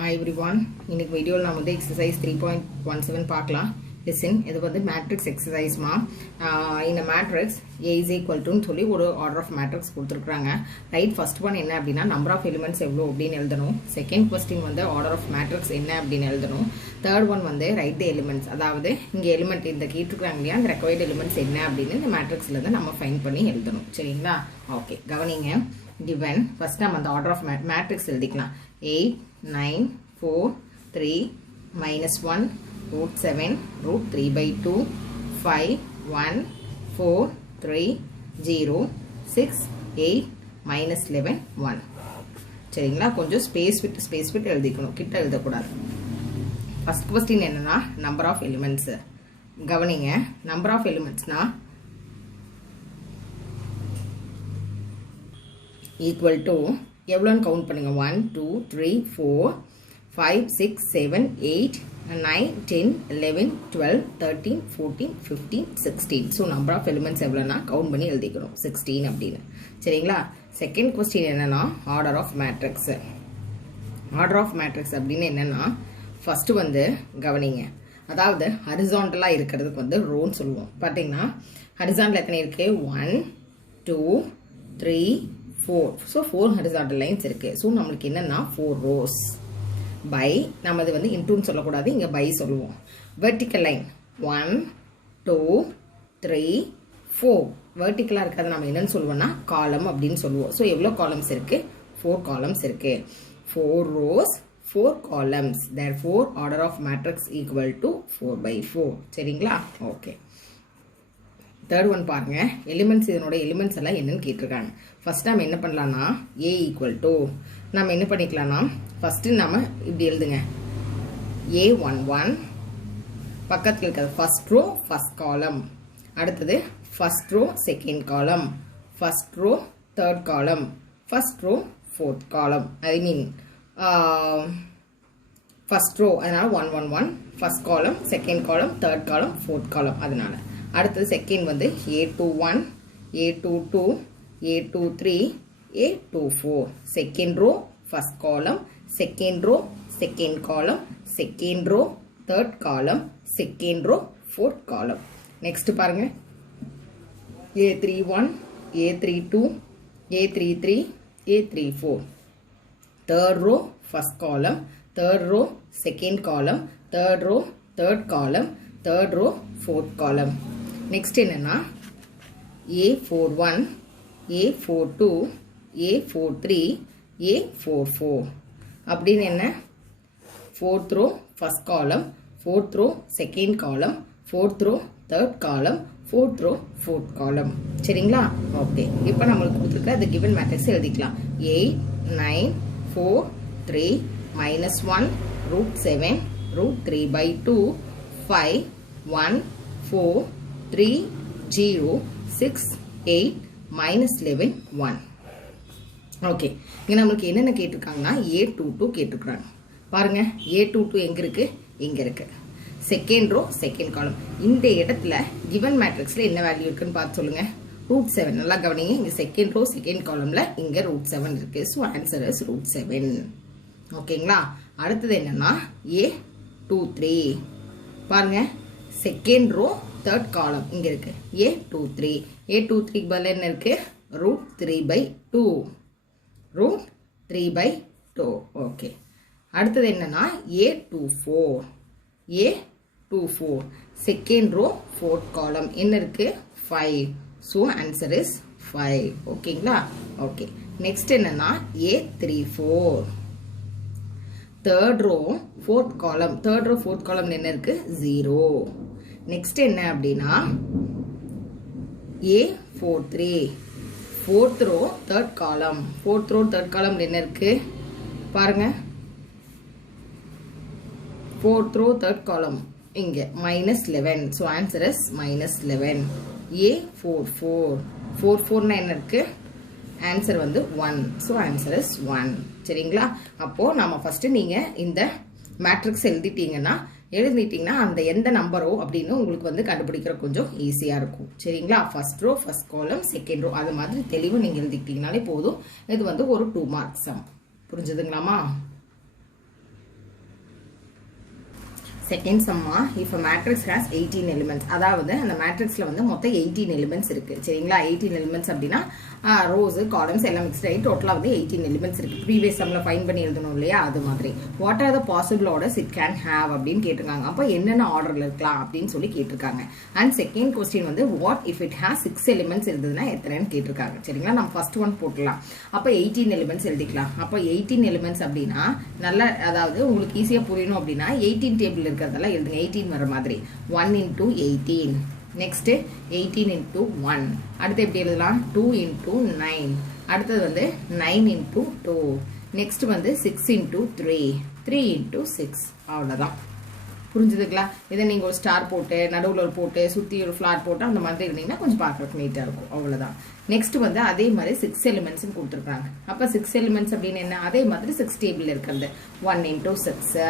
Hi everyone, இன்னைக்கு வீடியோல நாம வந்து exercise 3.17 பார்க்கலாம். Listen, இது வந்து matrix exercise மா. இந்த matrix A is equal to னு சொல்லி ஒரு order of matrix கொடுத்திருக்காங்க. ரைட், ஃபர்ஸ்ட் ஒன் என்ன அப்படினா number of elements எவ்வளவு அப்படினு எழுதணும். செகண்ட் क्वेश्चन வந்து order of matrix என்ன அப்படினு எழுதணும். தேர்ட் ஒன் வந்து write the elements. அதாவது இங்க எலிமெண்ட் இந்த கேட்டிருக்காங்க இல்லையா, அந்த required elements என்ன அப்படினு இந்த matrixல இருந்து நம்ம ஃபைண்ட் பண்ணி எழுதணும். சரிங்களா? ஓகே, கவனிங்க. given first நம்ம அந்த order of matrix எழுதிக்கலாம். 8 9 4 3 minus 1 root 7 root 3 by 2 5 1 4 3 0 6 8 minus 11 1. சரிங்களா? கொஞ்சம் ஸ்பேஸ் விட்டு எழுதிக்கணும், கிட்ட எழுதக்கூடாது. ஃபர்ஸ்ட் क्वेश्चन என்னன்னா நம்பர் ஆஃப் எலிமெண்ட்ஸ். கவனிங்க, நம்பர் ஆஃப் எலிமெண்ட்ஸ்னா ஈக்குவல் டு எவ்வளோன்னு கவுண்ட் பண்ணுங்க. 1 2 3 4 5 6 7 8 9 10 11 12 13 14 15 16. ஸோ நம்பர் ஆஃப் எலிமெண்ட்ஸ் எவ்வளோனா கவுண்ட் பண்ணி எழுதிக்கணும் 16 அப்படின்னு. சரிங்களா? செகண்ட் கொஸ்டின் என்னன்னா order of matrix. Order of matrix அப்படின்னு என்னன்னா ஃபர்ஸ்ட் வந்து கவனிங்க, அதாவது ஹரிசாண்டலாக இருக்கிறதுக்கு வந்து ரோன்னு சொல்லுவோம். பார்த்தீங்கன்னா ஹரிசாண்டல் எத்தனை இருக்கு? 1 2 3 4. ஸோ 4 ஹரிசாண்டல் லைன்ஸ் இருக்கு. ஸோ நம்மளுக்கு என்னன்னா 4 ரோஸ். பை நம்ம அது வந்து இன்டூன்னு சொல்லக்கூடாது, இங்கே பை சொல்லுவோம். Vertical line 1 2 3 4. வெர்டிக்கலாக இருக்கிறது நம்ம என்னன்னு சொல்லுவோம்னா காலம் அப்படின்னு சொல்லுவோம். ஸோ எவ்வளோ காலம்ஸ் இருக்கு? 4 காலம்ஸ் இருக்கு. 4 rows 4 columns. Therefore order of matrix equal to 4 by 4. சரிங்களா? ஓகே, தேர்ட் ஒன் பாருங்க. எலிமெண்ட்ஸ், இதனோட எலிமெண்ட்ஸ் எல்லாம் என்னன்னு கேட்டிருக்காங்க. ஃபர்ஸ்ட் நம்ம என்ன பண்ணலாம்னா A ஈக்குவல் டு நம்ம என்ன பண்ணிக்கலாம்னா ஃபர்ஸ்ட் நம்ம இப்படி எழுதுங்க. A11 பக்கத்தில் இருக்கிறது ஃபர்ஸ்ட் ரோ ஃபர்ஸ்ட் காலம், அடுத்தது first row second column, first row third column, first row fourth column. I mean first row, அதனால 1 1 1 first column, second column, third column, fourth காலம். அதனால அடுத்தது செகண்ட் வந்து A21 A22 A23 A24. Second row first column, second row second column, second row third column, second row fourth column. Next பாருங்க, A31 A32 A33 A34. Third row first column, third row second column, third row third column, third row fourth column. Next என்னன்னா A41 A42 A43 A44. அப்படின்னு என்ன? Fourth row first column, fourth row second column, fourth row third column, fourth row fourth column. சரிங்களா? Okay, இப்போ நம்மளுக்கு கொடுத்துருக்க அந்த given matrix எழுதிக்கலாம். 8 9 4 3 minus 1 root 7 root 3 by 2 5 1 4 3 0 6 8 minus 11 1. Okay, இங்கே நம்மளுக்கு என்னென்ன கேட்டிருக்காங்கன்னா A22 கேட்டிருக்காங்க. பாருங்க, A22 எங்கே இருக்கு? இங்கே இருக்கு. செகண்ட் ரோ செகண்ட் காலம். இந்த இடத்துல கிவன் மேட்ரிக்ஸில் என்ன வேல்யூ இருக்குன்னு பார்த்து சொல்லுங்க. ரூட் 7. நல்லா கவனிங்க, இங்கே செகண்ட் ரோ செகண்ட் காலம்ல இங்கே ரூட் 7 இருக்கு. So answer is root 7. ஓகேங்களா? அடுத்தது என்னன்னா A23. பாருங்க, செகண்ட் ரோ தேர்ட் காலம் இங்க இருக்கு. A23 A23 பதில் என்ன இருக்கு? Root 3 by 2. Root 3 by 2. Okay, அடுத்தது என்னன்னா A24 A24 second row fourth column என்ன இருக்கு? 5. So answer is 5. ஓகேங்களா? ஓகே, நெக்ஸ்ட் என்னன்னா A34 third row fourth column, third row fourth column என்ன இருக்கு? 0. நெக்ஸ்ட் என்ன அப்படின்னா A43 fourth row third column, fourth row third column என்ன இருக்கு? பாருங்க, ஃபோர்த் ரோ தேர்ட் காலம் இங்க -11. So answer is -11. A44 44 என்ன இருக்கு? ஆன்சர் வந்து 1. So answer is 1. சரிங்களா? அப்போ நம்ம ஃபர்ஸ்ட் நீங்க இந்த மேட்ரிக்ஸ் எழுதிட்டீங்கன்னா அந்த எந்த நம்பரோ அப்படின்னு உங்களுக்கு வந்து கண்டுபிடிக்கிற கொஞ்சம் ஈஸியா இருக்கும். சரிங்களா? First row first column second row அது மாதிரி தெளிவாக நீங்க எழுதிட்டீங்கனாலே போதும். இது வந்து ஒரு 2 மார்க் சம். புரிஞ்சுதுங்களாமா? செகண்ட் சம்மா if a matrix has 18 elements அதாவது அந்த மேட்ரிக்ஸ்ல வந்து மொத்தம் 18 எலிமெண்ட்ஸ் இருக்கு சரிங்களா 18 எலிமெண்ட்ஸ் அப்படின்னா ரோஸ் காலம்ஸ் எல்லாம் மிக்ஸ்ட் ஆகி டோட்டலா வந்து 18 எலிமெண்ட்ஸ் இருக்கு ப்ரீவியஸ் சம்ல ஃபைண்ட் பண்ணி எழுதணும் இல்லையா அது மாதிரி what are the possible orders it can have அப்படின்னு கேட்டிருக்காங்க அப்போ என்னென்ன ஆர்டர்ல இருக்கலாம் அப்படின்னு சொல்லி கேட்டிருக்காங்க அண்ட் செகண்ட் क्वेश्चन வந்து what if it has 6 elements இருந்ததுன்னா எத்தனைன்னு கேட்டிருக்காங்க சரிங்களா நம்ம ஃபர்ஸ்ட் ஒன் போட்டுடலாம் அப்போ 18 எலிமெண்ட்ஸ் எழுதிக்கலாம் அப்போ 18 எலிமெண்ட்ஸ் அப்படின்னா நல்ல அதாவது உங்களுக்கு ஈஸியா புரியணும் அப்படின்னா 18 டேபிள் இருக்கிறதெல்லாம் எழுதுங்க 18 வர மாதிரி 1 into 18 next 18 into 1 அடுத்து எப்படி எழுதலாம் 2 into 9 அடுத்தது வந்து 9 into 2 next வந்து 6 into 3 3 into 6 அவ்வளவுதான் புரிஞ்சுதுங்களா இதை நீங்க ஒரு ஸ்டார் போட்டு நடுவுல ஒரு போட்டு சுத்தி ஒரு ஃபிளார் போட்டு அந்த மாதிரி இருந்தீங்கன்னா கொஞ்சம் பார்க்கறதுக்கு நீட்டா இருக்கும் அவ்வளவுதான் நெக்ஸ்ட் வந்து அதே மாதிரி 6 எலிமெண்ட்ஸ் கொடுத்திருக்காங்க அப்ப 6 எலிமெண்ட்ஸ் அப்படினா என்ன அதே மாதிரி 6 டேபிள் இருக்குது 1 into 6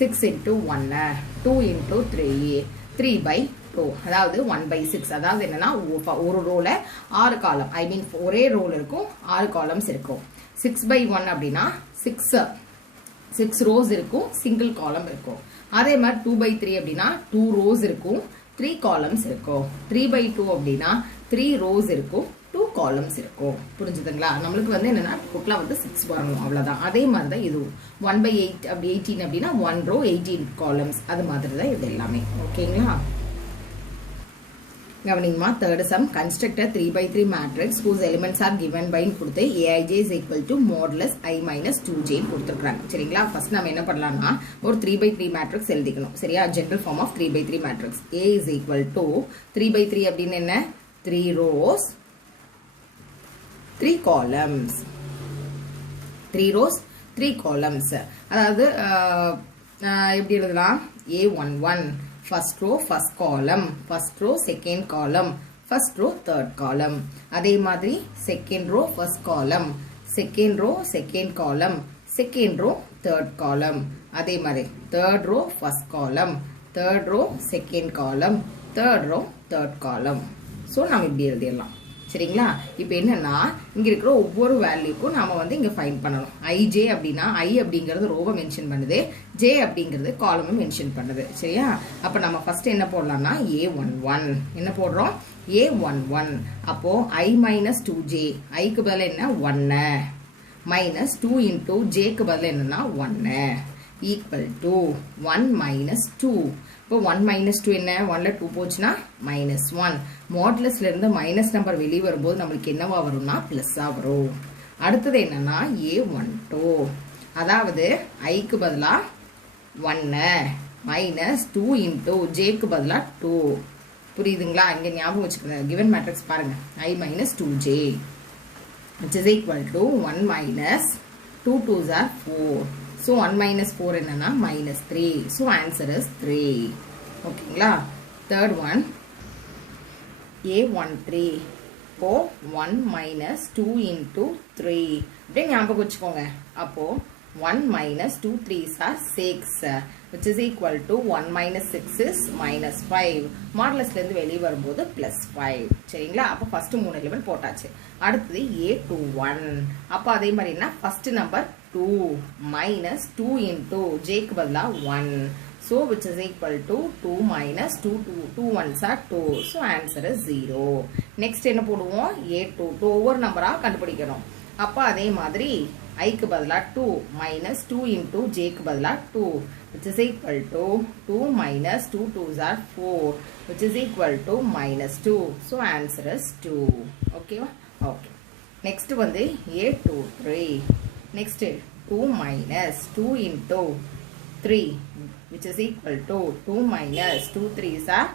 6 into 1 2 into 3 3 by 2 அதாவது 1 by 6 அதாவது என்னன்னா ஒரு ரோல 6 காலம் ஐ மீன் ஒரே ரோல் இருக்கும் 6 காலம்ஸ் இருக்கும் 6 by 1 அப்படின்னா 6 ரோஸ் இருக்கும் சிங்கிள் காலம் இருக்கும் அதே மாதிரி 2 by 3 அப்படின்னா 2 ரோஸ் இருக்கும் 3 காலம்ஸ் இருக்கும் 3 by 2 அப்படின்னா 3 ரோஸ் இருக்கும் 2 காலம்ஸ் இருக்கும் புரிஞ்சுதுங்களா நம்மளுக்கு வந்து என்னன்னா டோட்டலா வந்து 6 வரணும் அவ்வளவுதான் அதே மாதிரி தான் இது 1 by 8 அப்படி 18 அப்படின்னா 1 row 18 காலம்ஸ் அது மாதிரி தான் இது எல்லாமே ஓகேங்களா கவனிங்கமா third sum construct a 3 by 3 matrix whose elements are given by கொடுத்து aij is equal to modulus I minus 2j கொடுத்திருக்காங்க சரிங்களா ஃபர்ஸ்ட் நாம என்ன பண்ணலாம்னா ஒரு 3 by 3 matrix எழுதிக்கணும் சரியா general form of 3 by 3 matrix a is equal to 3 by 3 அப்படினா என்ன 3 rows 3 columns 3 rows 3 columns அதாவது எப்படி எழுதலாம் a11 first row first column first row second column first row third column அதே மாதிரி second row first column second row second column second row third column அதே மாதிரி third row first column third row second column third row third column so நாம இப்படி எழுதிடலாம் சரிங்களா இப்போ என்னன்னா இங்க இருக்கிற ஒவ்வொரு வேல்யூக்கும் நாம வந்து இங்க ஃபைண்ட் பண்ணனும் ij அப்படினா i அப்படிங்கிறது ரோவை மென்ஷன் பண்ணுது j அப்படிங்கிறது காலமை மென்ஷன் பண்ணுது சரியா அப்ப நம்ம ஃபர்ஸ்ட் என்ன போடலாம்னா a11 என்ன போடுறோம் a11 அப்போ i minus 2j i க்கு பதிலா என்ன 1 minus 2 into j க்கு பதிலா என்னன்னா 1 equal to 1 minus 2 இப்போ 1 minus 2 என்ன 1ல 2 போச்சுனா minus 1 மாடுலஸ்ல இருந்து மைனஸ் நம்பர் வெளிய வரும்போது நமக்கு என்னவா வரும்னா பிளஸ்ஸா வரும் அடுத்து என்னன்னா a12 அதாவது i க்கு பதிலா 1 minus 2 into j க்கு பதிலா 2 புரியுதுங்களா இங்க ஞாபகம் வச்சுக்கோங்க given matrix பாருங்க i minus 2j which is equal to 1 minus 2 2s are 4 so 1 minus 4 என்னன்னா minus 3 so answer is 3 ஓகேங்களா third one a13 அப்போ 1 minus 2 into 3 அப்படியே ஞாபகம் வச்சுக்கோங்க அப்போ 1 minus 2 3s are 6 which is equal to 1 minus 6 is minus 5 மாடுலஸ்ல இருந்து வெளிய வரும்போது plus 5 சரிங்களா அப்ப ஃபர்ஸ்ட் 3 எலிமெண்ட் போட்டாச்சு அடுத்து a21 அப்ப அதே மாதிரி என்ன first number 2 minus 2 into j க்கு பதிலா 1 so which is equal to 2 minus 2 ones are 2 so answer is 0 next என்ன போடுவோம் a22 ஒவ்வொரு நம்பரா கண்டுபிடிக்கணும் அப்ப அதே மாதிரி i க்கு பதிலா 2 minus 2 into j க்கு பதிலா 2 which is equal to 2 minus 2 2s are 4 which is equal to minus 2 so answer is 2 okay okay next வந்து a23 next 2 minus 2 into 3 which is equal to 2 minus 2 3s are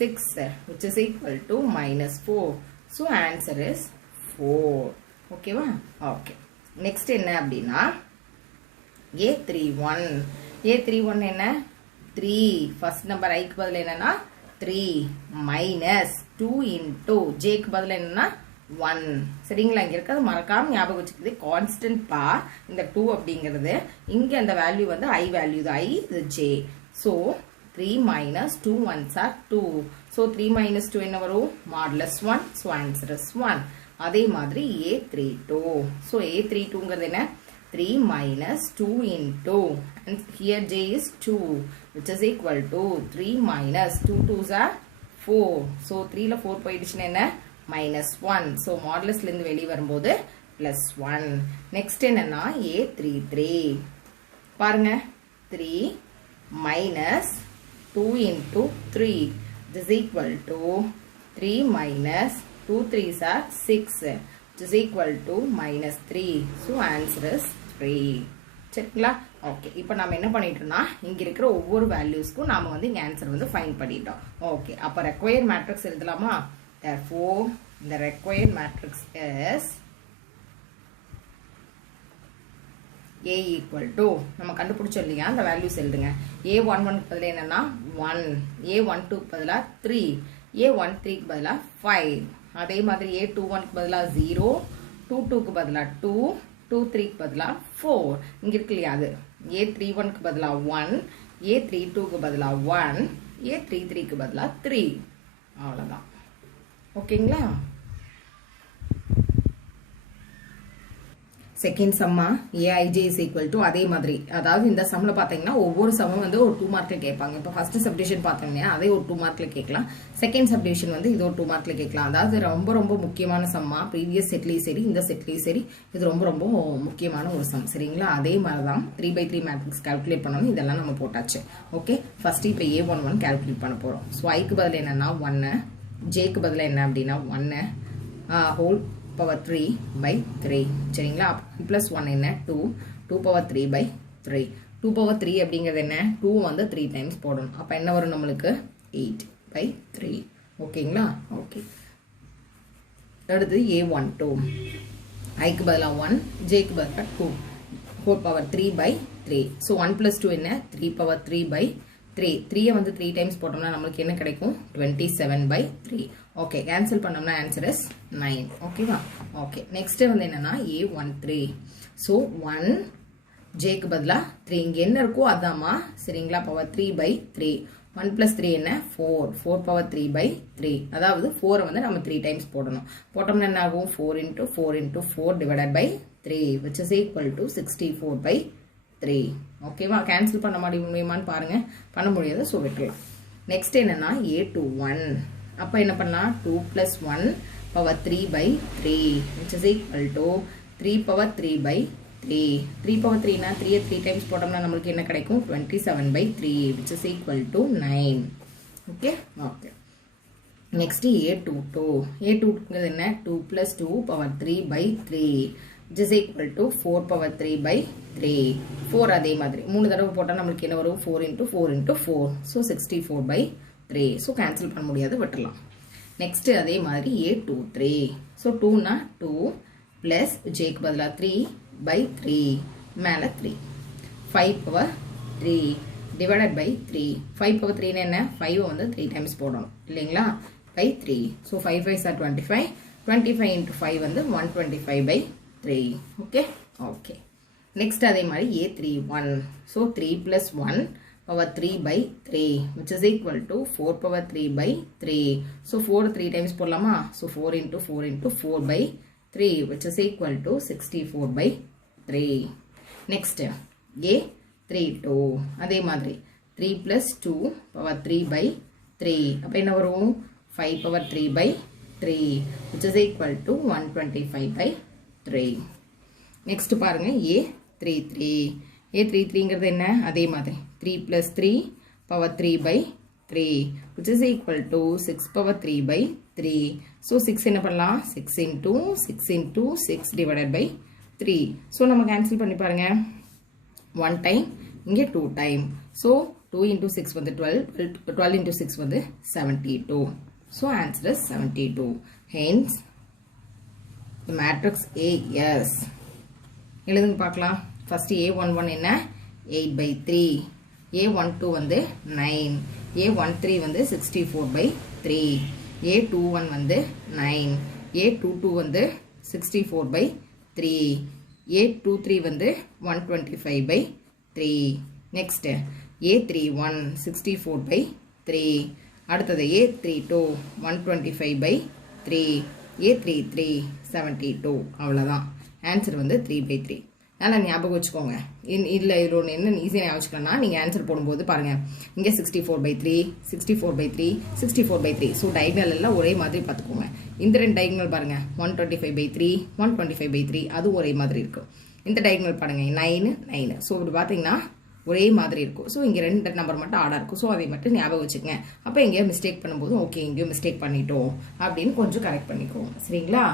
6 which is equal to minus 4 so answer is 4 okay va okay next என்ன அப்படினா a31 என்ன 3 first number i க்கு பதிலா என்னன்னா 3 minus 2 into j க்கு பதிலா என்னன்னா 1 சரிங்களா இங்க இருக்கிறது மறக்காம ஞாபகம் வச்சுக்கிறது கான்ஸ்டன்ட் பா இந்த 2 அப்படிங்கிறது இங்க அந்த வேல்யூ வந்து i வேல்யூ தான் i இது j so 3 minus 2 ones are 2 so 3 minus 2 என்ன வரும் modulus 1 so answer is 1 அதே மாதிரி a32 so a32ங்கிறது என்ன 3 minus 2 into, and here j is 2, which is equal to 3 minus 2 2s are 4. So 3 ல 4 போயிடுச்சுன்னா என்ன? minus 1. So modulus ல இருந்து வெளிய வரும்போது plus 1. next என்னன்னா a33. பாருங்க 3 minus 2 into 3. This is equal to 3 minus 2 3s are 6. Which is equal to minus 3. So answer is 3. சரிங்களா? ஓகே, இப்போ நாம என்ன பண்ணிட்டோம்னா இங்க இருக்கிற ஒவ்வொரு வேல்யூஸ்க்கும் நாம வந்து இங்க ஆன்சர் வந்து ஃபைண்ட் பண்ணிட்டோம். ஓகே, அப்ப required matrix எழுதலாமா? Therefore the required matrix is A equal to, நம்ம கண்டுபிடிச்சோம் இல்லையா, அந்த வேல்யூஸ் எழுதுங்க. A11 க்கு பதிலா என்னன்னா 1, A12 க்கு பதிலா 3, A13 க்கு பதிலா 5, அதே மாதிரி A21 க்கு பதிலா 0, 22 க்கு பதிலா 2, 23 க்கு பதிலா 4. இங்க இருக்கு இல்லையா, அது A31 க்கு பதிலா 1, A32 க்கு பதிலா 1, A33 க்கு பதிலா 3. அவ்வளவுதான். ஓகேங்களா? Second Shammah aij is equal to, அதே மாதிரி, அதாவது இந்த சம்ல பாத்தீங்கன்னா ஒவ்வொரு சம்மும் வந்து ஒரு 2 மார்க்ல கேட்பாங்க. இப்போ ஃபர்ஸ்ட் சப்டிவிஷன் பார்த்தோம்னா அதே ஒரு 2 மார்க்ல கேட்கலாம். செகண்ட் சப்டிவிஷன் வந்து இது ஒரு 2 மார்க்ல கேட்கலாம். அதாவது ரொம்ப ரொம்ப முக்கியமான சம்மா, ப்ரீவியஸ் செட்லயும் சரி இந்த செட்லயும் சரி இது ரொம்ப ரொம்ப முக்கியமான ஒரு சம். சரிங்களா? அதே மாதிரி தான் 3/3 மேட்ரிக்ஸ் கால்குலேட் பண்ணணும். இதெல்லாம் நம்ம போட்டாச்சு. ஓகே, ஃபர்ஸ்ட் இப்போ a11 கால்குலேட் பண்ண போறோம். ஸோ ஐக்கு பதில் என்னன்னா 1, ஜேக்கு பதில் என்ன அப்படின்னா 1 ஹோல் பவர் 3 by 3. சரிங்களா? plus 1 என்ன 2, 2 power 3 by 3. 2 power 3 அப்படிங்கிறது என்ன? 2 வந்து 3 times போடணும். அப்ப என்ன வரும் நம்மளுக்கு? 8 by 3. ஓகேங்களா? ஓகே, அடுத்து a12. ஐக்கு பதிலா 1, ஜேக்கு பதிலா 2, whole power 3 by 3. so 1 plus 2 என்ன? 3 power 3 by 3. 3 வந்து 3 times போட்டோம்னா நம்மளுக்கு என்ன கிடைக்கும்? 27 by 3. ஓகே, கேன்சல் பண்ணோம்னா ஆன்சர் இஸ் 9. ஓகேவா? ஓகே, நெக்ஸ்ட் வந்து என்னன்னா a13. ஸோ 1 ஜேக்கு பதிலா 3, இங்க என்ன இருக்கோ அதாம்மா. சரிங்களா? Power 3 by 3. 1 plus 3 என்ன? 4, 4 power 3 by 3. அதாவது 4 வந்து நம்ம 3 times போடணும். போட்டோம்னா என்ன ஆகும்? 4 into 4 into 4 divided by 3, which is equal to 64 by 3. ஓகேவா? கேன்சல் பண்ண முடியுமான்னு பாருங்க. பண்ண முடியாது, ஸோ விட்டுலாம். நெக்ஸ்ட் என்னன்னா a21. அப்போ என்ன பண்ணலாம்? 2 plus 1 power 3 by 3, which is equal to 3 power 3 by 3. 3 power 3 னா 3 3 times போட்டோம்னா நம்மளுக்கு என்ன கிடைக்கும்? 27 by 3, which is equal to 9. Okay, okay. Next a22. a22 என்ன? 2 plus 2 power 3 by 3, which is equal to 4 power 3 by 3. 4 அதே மாதிரி 3 தடவை போட்டா நம்மளுக்கு என்ன வரும்? 4 into 4 into 4. so 64 by 3. so cancel பண்ண முடியாது, விட்டுறலாம். நெக்ஸ்ட் அதே மாதிரி a23. so 2 னா 2 plus ஜேக்கு பதிலா 3 by 3, மேல 3. 5 power 3 divided by 3. 5 power 3 என்ன? 5 வந்து 3 times போடணும் இல்லைங்களா? by 3. so 5 5s are 25. 25 into 5 வந்து 125 by 3. Okay, okay. நெக்ஸ்ட் அதே மாதிரி a31. so 3 plus 1 power 3 by 3, which is equal to 4 power 3 by 3. so 4 3 times போடலாமா? so 4 into 4 into 4 by 3, which is equal to 64 by 3. next a32. அதே மாதிரி 3 plus 2 power 3 by 3. அப்ப என்ன வரும்? 5 power 3 by 3, which is equal to 125 by 3. next பாருங்க a33. a33ங்கிறது என்ன? அதே மாதிரி 3 plus 3 power 3 by 3, which is equal to 6 power 3 by 3. so 6 என்ன பண்ணலாம்? 6 into 6 into 6 divided by 3. so நம்ம கேன்சல் பண்ணி பாருங்க. 1 time, இங்கே 2 time. so 2 into 6 வந்து 12, 12 into 6 வந்து 72. so answer is 72. hence the matrix A is, எழுதுங்க பார்க்கலாம். first a11 என்ன? 8 by 3. a12 வந்து 9. a13 வந்து 64 by 3. a21 வந்து 9. a22 வந்து 64 by 3. a23 வந்து 125 by 3. next a31 64 by 3. அடுத்தது a32 125 by 3. a33 72. அவ்வளவுதான். ஆன்சர் வந்து 3 by 3. நல்லா ஞாபகம் வச்சுக்கோங்க. இதில் இது ஒன்று என்ன ஈஸியாக ஞாபகம் வச்சுக்கணும்னா நீங்கள் ஆன்சர் போடும்போது பாருங்கள், இங்கே 64/3 64/3 64/3. ஸோ டைகனல் எல்லாம் ஒரே மாதிரி பார்த்துக்கோங்க. இந்த 2 டைகனல் பாருங்கள் 125/3 125/3 அதுவும் ஒரே மாதிரி இருக்கும். இந்த டைகனல் பாருங்கள் 9 9. ஸோ இப்படி பார்த்தீங்கன்னா ஒரே மாதிரி இருக்கும். ஸோ இங்கே 2 நம்பர் மட்டும் ஆடாக இருக்கும். ஸோ அதை மட்டும் ஞாபகம் வச்சுக்கங்க. அப்போ எங்கேயோ மிஸ்டேக் பண்ணும்போது ஓகே எங்கேயோ மிஸ்டேக் பண்ணிட்டோம் அப்படின்னு கொஞ்சம் கரெக்ட் பண்ணிக்கோங்க. சரிங்களா?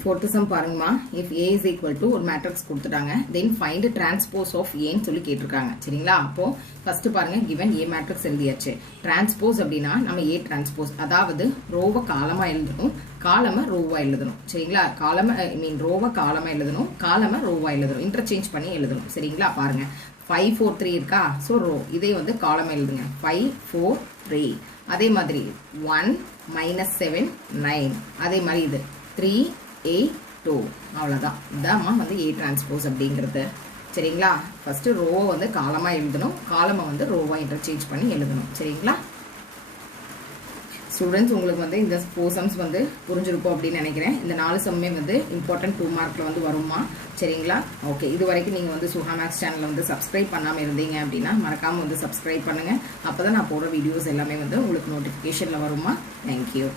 Fourth sum பாருங்கம்மா. if A is equal to ஒரு மேட்ரிக்ஸ் கொடுத்துட்டாங்க, then find transpose of A ன்னு சொல்லி கேட்டிருக்காங்க. சரிங்களா? அப்போ ஃபர்ஸ்ட் பாருங்க, given A மேட்ரிக்ஸ் எழுதியாச்சு. டிரான்ஸ்போஸ் அப்படின்னா நம்ம A டிரான்ஸ்போஸ், அதாவது ரோவை காலமா எழுதணும், காலமை ரோவா எழுதணும். சரிங்களா? காலமை ரோவை காலமா எழுதணும், காலமை ரோவா எழுதணும், இன்டர்சேஞ்ச் பண்ணி எழுதணும். சரிங்களா? பாருங்க 5 4 3 இருக்கா? ஸோ ரோ இதே வந்து காலமா எழுதுங்க 5 4 3. அதே மாதிரி 1 -7 9. அதே மாதிரி இது 3 8 2. அவ்வளோதான். இதாம்மா வந்து A டிரான்ஸ்போஸ் அப்படிங்கிறது. சரிங்களா? ஃபர்ஸ்ட் ரோவை வந்து காலமா எழுதணும், காலமை வந்து ரோவா இன்டர்சேஞ்ச் பண்ணி எழுதணும். சரிங்களா? ஸ்டூடெண்ட்ஸ் உங்களுக்கு வந்து இந்த 4 சம்ஸ் வந்து புரிஞ்சிருக்கும் அப்படின்னு நினைக்கிறேன். இந்த 4 சம்மே வந்து இம்பார்ட்டன்ட் 2 மார்க்கில் வந்து வருமா? சரிங்களா? ஓகே, இது வரைக்கும் நீங்கள் வந்து சுஹா மேக்ஸ் சேனலில் வந்து சப்ஸ்கிரைப் பண்ணாமல் இருந்தீங்க அப்படின்னா மறக்காமல் வந்து சப்ஸ்கிரைப் பண்ணுங்கள். அப்போ தான் நான் போடுற வீடியோஸ் எல்லாமே வந்து உங்களுக்கு நோட்டிஃபிகேஷனில் வருமா? தேங்க்யூ.